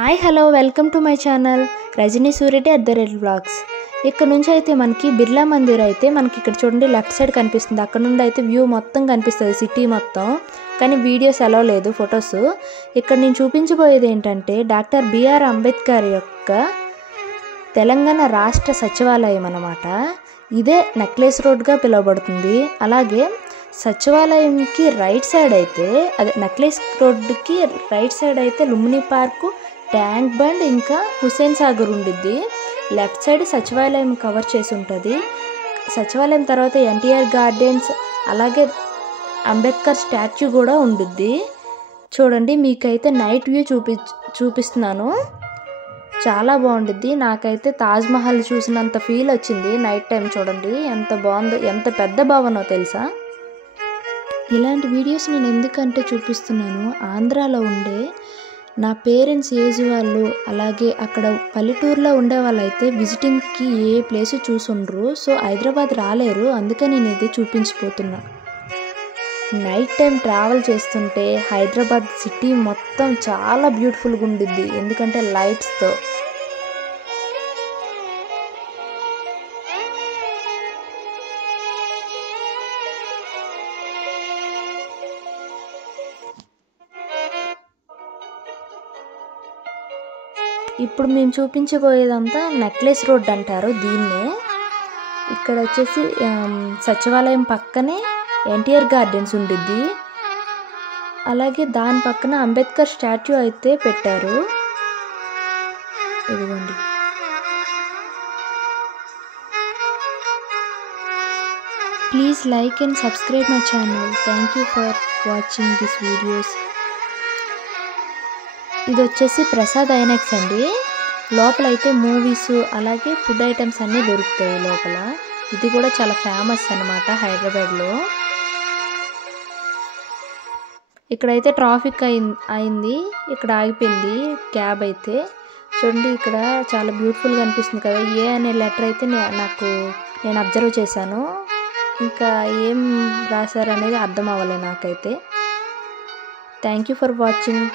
Hi hello welcome to my channel Rajani Sureddy @vlogs. ఇక్కడ నుంచి అయితే మనకి బిర్లా మందిర్ అయితే మనకి ఇక్కడ చూడండి లెఫ్ట్ సైడ్ కనిపిస్తుంది. అక్కడ నుండి అయితే వ్యూ మొత్తం కనిపిస్తుంది, సిటీ మొత్తం. కానీ వీడియోస్ అలౌ లేదు, ఫొటోస్. ఇక్కడ నేను చూపించబోయేది ఏంటంటే డాక్టర్ బిఆర్ అంబేద్కర్ యొక్క తెలంగాణ రాష్ట్ర సచివాలయం అన్నమాట. ఇదే నెక్లెస్ రోడ్గా పిలువబడుతుంది. అలాగే సచివాలయంకి రైట్ సైడ్ అయితే అదే నెక్లెస్ రోడ్డుకి రైట్ సైడ్ అయితే లుంబిని పార్కు, ట్యాంక్ బండ్ ఇంకా హుస్సేన్ సాగర్ ఉండిద్ది. లెఫ్ట్ సైడ్ సచివాలయం కవర్ చేసి ఉంటుంది. సచివాలయం తర్వాత ఎన్టీఆర్ గార్డెన్స్ అలాగే అంబేద్కర్ స్టాచ్యూ కూడా ఉండిద్ది. చూడండి, మీకైతే నైట్ వ్యూ చూపిస్తున్నాను. చాలా బాగుండిద్ది. నాకైతే తాజ్మహల్ చూసినంత ఫీల్ వచ్చింది నైట్ టైం. చూడండి ఎంత బాగుందో, ఎంత పెద్ద భవనో తెలుసా. ఇలాంటి వీడియోస్ నేను ఎందుకంటే చూపిస్తున్నాను, ఆంధ్రాలో ఉండే నా పేరెంట్స్ ఏజ్ వాళ్ళు అలాగే అక్కడ పల్లెటూరులో ఉండే వాళ్ళైతే విజిటింగ్కి ఏ ప్లేస్ చూసుండ్రు. సో హైదరాబాద్ రాలేరు, అందుకే నేను ఇది చూపించిపోతున్నా. నైట్ టైం ట్రావెల్ చేస్తుంటే హైదరాబాద్ సిటీ మొత్తం చాలా బ్యూటిఫుల్గా ఉండిద్ది, ఎందుకంటే లైట్స్తో. ఇప్పుడు మేము చూపించబోయేదంతా నెక్లెస్ రోడ్ అంటారు దీన్నే. ఇక్కడ వచ్చేసి సచివాలయం పక్కనే ఎన్టీఆర్ గార్డెన్స్ ఉండిద్ది. అలాగే దాని పక్కన అంబేద్కర్ స్టాట్యూ అయితే పెట్టారు. ఇదిగోండి. Please like and subscribe my channel. Thank you for watching this videos. ఇది వచ్చేసి ప్రసాద్ ఐనాక్స్ అండి. లోపల అయితే మూవీస్ అలాగే ఫుడ్ ఐటమ్స్ అన్నీ దొరుకుతాయి లోపల. ఇది కూడా చాలా ఫేమస్ అన్నమాట హైదరాబాద్లో. ఇక్కడైతే ట్రాఫిక్ అయింది, ఇక్కడ ఆగిపోయింది క్యాబ్ అయితే. చూడండి, ఇక్కడ చాలా బ్యూటిఫుల్గా అనిపిస్తుంది కదా. ఏ అనే లెటర్ అయితే నేను అబ్జర్వ్ చేశాను. ఇంకా ఏం రాశారు అనేది అర్థం అవ్వలేదు నాకైతే. Thank you for watching.